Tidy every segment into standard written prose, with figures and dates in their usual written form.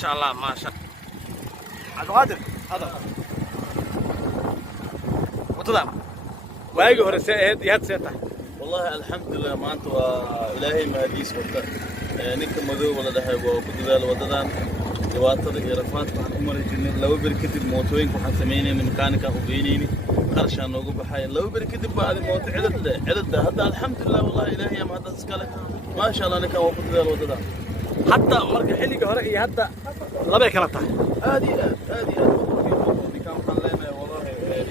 شاء الله ما شاء الله. عبد القادر هذا وتدام وايجي هو رسائل يد سيتا. والله الحمد لله ما أنت وإلهي ما هديس وقت نك مذوب ولا ده هو كل ذا الوددان جواتر يرفعت عن عمر الجن لو بركتب موتوين كحسميني من مكانك أخويني خرشان نوجو بحي لو بركتب بعد الموت عدد هذا الحمد لله والله إلهي ما هذا سكالك ما شاء الله نك وكل ذا الوددان حتى مرك حلقة هرقي حتى لبيك رتاه هذه كان خلينا والله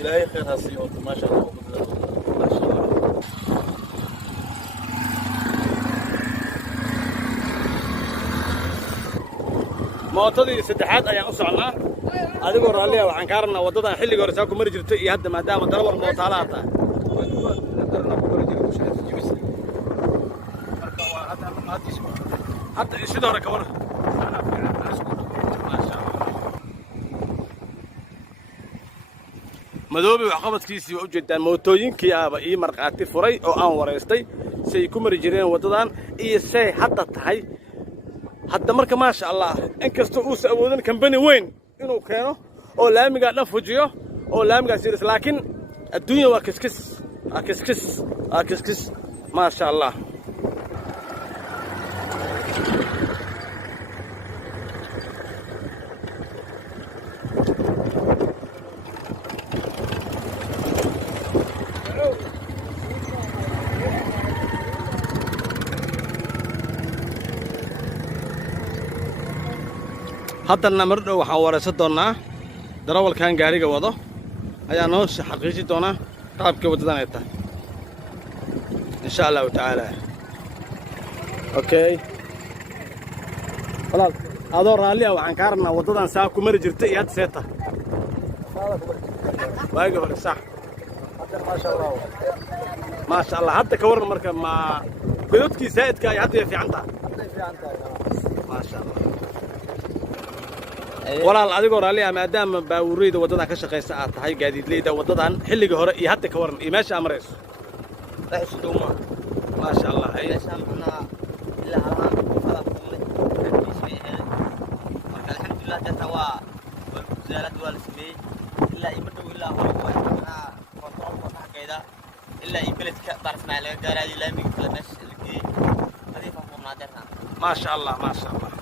إلهي خير هالسيوط ما شاء الله وكل ذا الوددان ما شاء الله. mootadii saddexaad ayaan u socnaa adigoo raalliya waxaan ka aragnaa waddadan xilliga hore saa ku mari jirtay iyo hadda maadaama darawal mootaalaha tahay hadda sida hore ka waran madoobi waxqabadkiisii waa u jeedaan mootooyinkii aaba ii markhaati furay oo aan waraystay say ku mari jireen waddadan iyo say hadda tahay hadda marka maasha allah inkastoo uusan awoodin kambani weyn inuu keeno oo laamigaa dhan fujiyo oo laamigaas yiris laakiin adduunya waa kiskis maasha allah. haddana mar dhow waxaan waraysan doonnaa darawalkan gaariga wado ayaa noo xaqiijin doonaa qaabkii waddadan ay tahay insha allahu tacaala. okay walaal adoo raalli ah waxaan ka aragnaa waddadan saa ku mari jirtay iyo hadda see tahay waagi hore sax maasha allah hadda ka waran marka ma godadkii saa'idka ay hadda way fiican tahay maasha allah. walaal adigoo raalli ah maadaama baawureyda waddadan ka shaqaysa aad tahay gaadiidleyda waddadan xilliga hore iyo hadda ka waran iyo meesha aad marayso maasha allah maasha allah maasha allah.